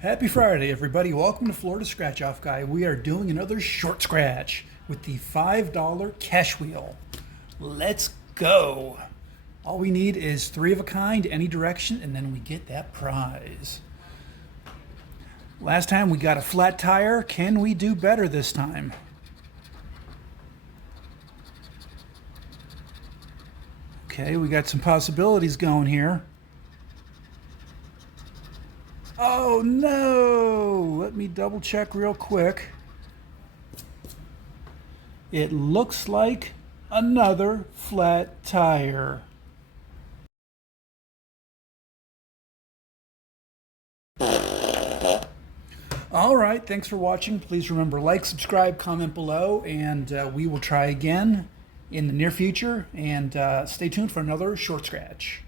Happy Friday, everybody. Welcome to Florida Scratch Off Guy. We are doing another short scratch with the $5 cash wheel. Let's go. All we need is three of a kind, any direction, and then we get that prize. Last time we got a flat tire. Can we do better this time? Okay, we got some possibilities going here. Oh no! Let me double check real quick. It looks like another flat tire. All right, thanks for watching. Please remember, like, subscribe, comment below, and we will try again in the near future. And stay tuned for another short scratch.